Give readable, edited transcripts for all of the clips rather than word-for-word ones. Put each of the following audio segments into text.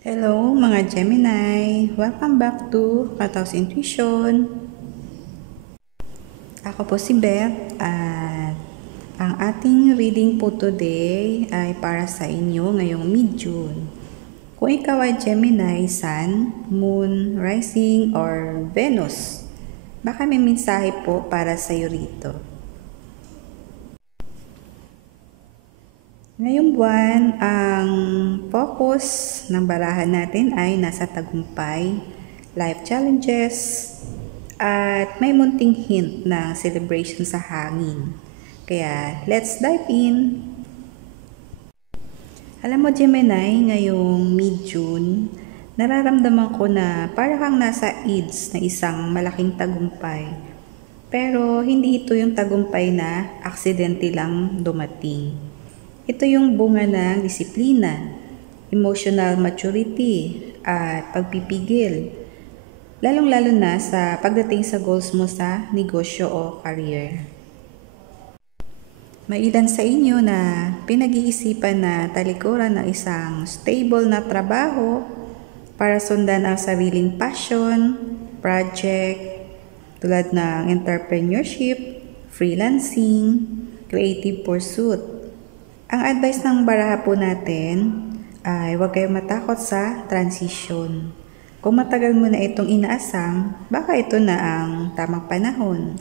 Hello mga Gemini! Welcome back to Kataos Intuition. Ako po si Beth at ang ating reading po today ay para sa inyo ngayong mid-June. Kung ikaw ay Gemini, Sun, Moon, Rising, or Venus, baka may mensahe po para sa iyo rito. Ngayong buwan, ang focus ng barahan natin ay nasa tagumpay, life challenges, at may munting hint ng celebration sa hangin. Kaya, let's dive in! Alam mo Gemini, ngayong mid-June, nararamdaman ko na para kang nasa edge na isang malaking tagumpay. Pero hindi ito yung tagumpay na aksidente lang dumating. Ito yung bunga ng disiplina, emotional maturity, at pagpipigil. Lalong-lalo na sa pagdating sa goals mo sa negosyo o career. May ilan sa inyo na pinag-iisipan na talikuran ng isang stable na trabaho para sundan ang sariling passion, project, tulad ng entrepreneurship, freelancing, creative pursuit. Ang advice ng baraha po natin ay huwag kayong matakot sa transition. Kung matagal mo na itong inaasam, baka ito na ang tamang panahon.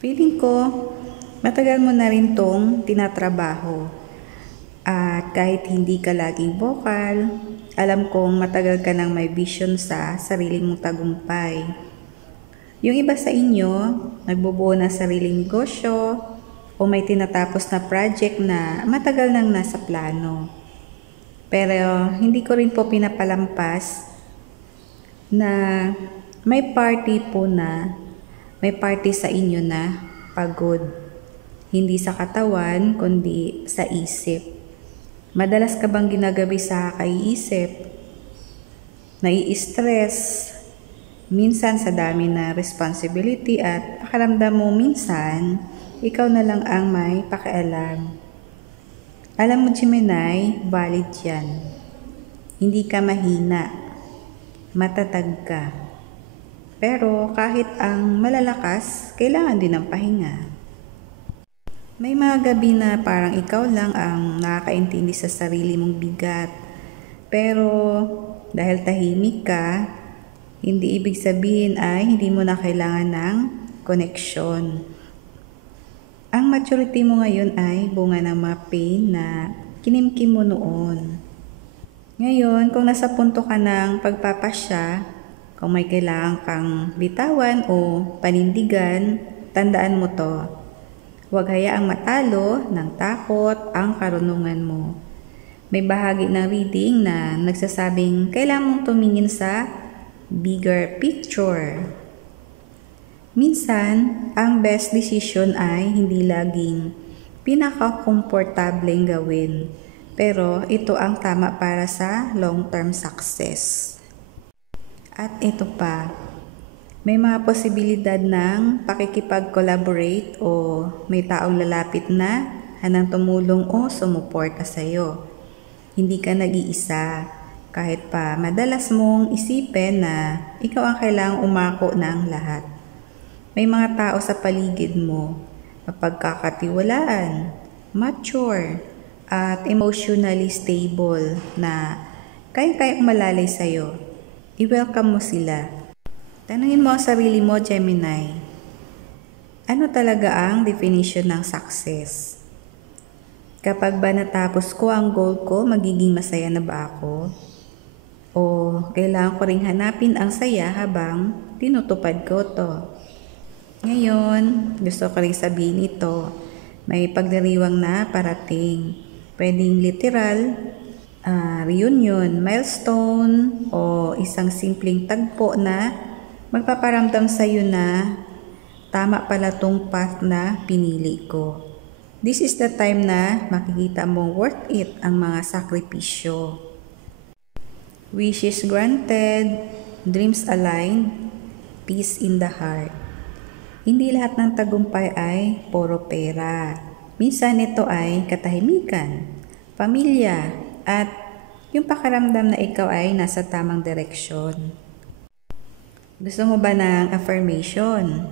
Feeling ko, matagal mo na rin tong tinatrabaho. At kahit hindi ka laging vocal, alam kong matagal ka nang may vision sa sarili mong tagumpay. Yung iba sa inyo, nagbubuo ng sariling negosyo, o may tinatapos na project na matagal nang nasa plano. Pero hindi ko rin po pinapalampas na may party sa inyo na pagod. Hindi sa katawan, kundi sa isip. Madalas ka bang ginagabi sa kaiisip? Nai-stress? Minsan sa dami na responsibility at pakiramdam mo minsan, ikaw na lang ang may pakialam. Alam mo Gemini, valid yan. Hindi ka mahina. Matatag ka. Pero kahit ang malalakas, kailangan din ng pahinga. May mga gabi na parang ikaw lang ang nakakaintindi sa sarili mong bigat. Pero dahil tahimik ka, hindi ibig sabihin ay hindi mo na kailangan ng koneksyon. Ang maturity mo ngayon ay bunga ng mga pain na kinimkim mo noon. Ngayon, kung nasa punto ka ng pagpapasya, kung may kailangan kang bitawan o panindigan, tandaan mo to. Huwag hayaang matalo ng takot ang karunungan mo. May bahagi ng reading na nagsasabing kailangan mong tumingin sa bigger picture. Minsan, ang best decision ay hindi laging pinaka-komportableng gawin, pero ito ang tama para sa long-term success. At ito pa, may mga posibilidad ng pakikipag-collaborate o may taong lalapit na handang tumulong o sumuporta sa iyo. Hindi ka nag-iisa, kahit pa madalas mong isipin na ikaw ang kailangang umako ng lahat. May mga tao sa paligid mo, mapagkakatiwalaan, mature, at emotionally stable na kaya-kayang malalay sa'yo. I-welcome mo sila. Tanungin mo ang sarili mo, Gemini. Ano talaga ang definition ng success? Kapag ba natapos ko ang goal ko, magiging masaya na ba ako? O kailangan ko ring hanapin ang saya habang tinutupad ko to? Ngayon, gusto ko rin sabihin ito, may pagdiriwang na parating. Pwedeng literal, reunion, milestone, o isang simpleng tagpo na magpaparamdam sa iyo na tama pala tong path na pinili ko. This is the time na makikita mong worth it ang mga sakripisyo. Wishes granted, dreams aligned, peace in the heart. Hindi lahat ng tagumpay ay puro pera. Minsan ito ay katahimikan, pamilya, at yung pakiramdam na ikaw ay nasa tamang direksyon. Gusto mo ba ng affirmation?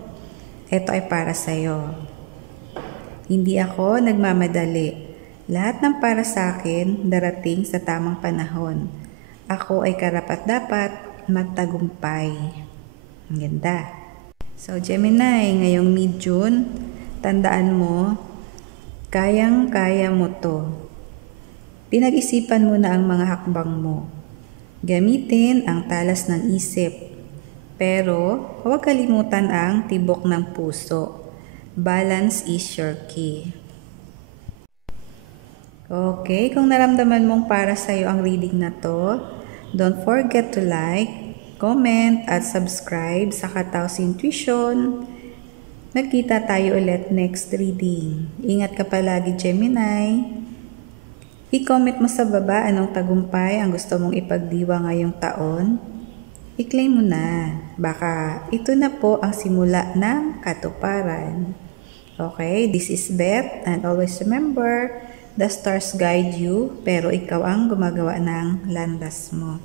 Ito ay para sa'yo. Hindi ako nagmamadali. Lahat ng para sa akin darating sa tamang panahon. Ako ay karapat-dapat magtagumpay. Ang ganda. So Gemini, ngayong mid-June, tandaan mo, kayang-kaya mo to. Pinag-isipan mo na ang mga hakbang mo. Gamitin ang talas ng isip. Pero huwag kalimutan ang tibok ng puso. Balance is your key. Okay, kung naramdaman mong para sa iyo ang reading na to, don't forget to like, comment, at subscribe sa Kataos Intuition. Magkita tayo ulit next reading. Ingat ka palagi, Gemini. I-comment mo sa baba anong tagumpay ang gusto mong ipagdiwa ngayong taon. I-claim mo na. Baka ito na po ang simula ng katuparan. Okay, this is Beth, and always remember, the stars guide you, pero ikaw ang gumagawa ng landas mo.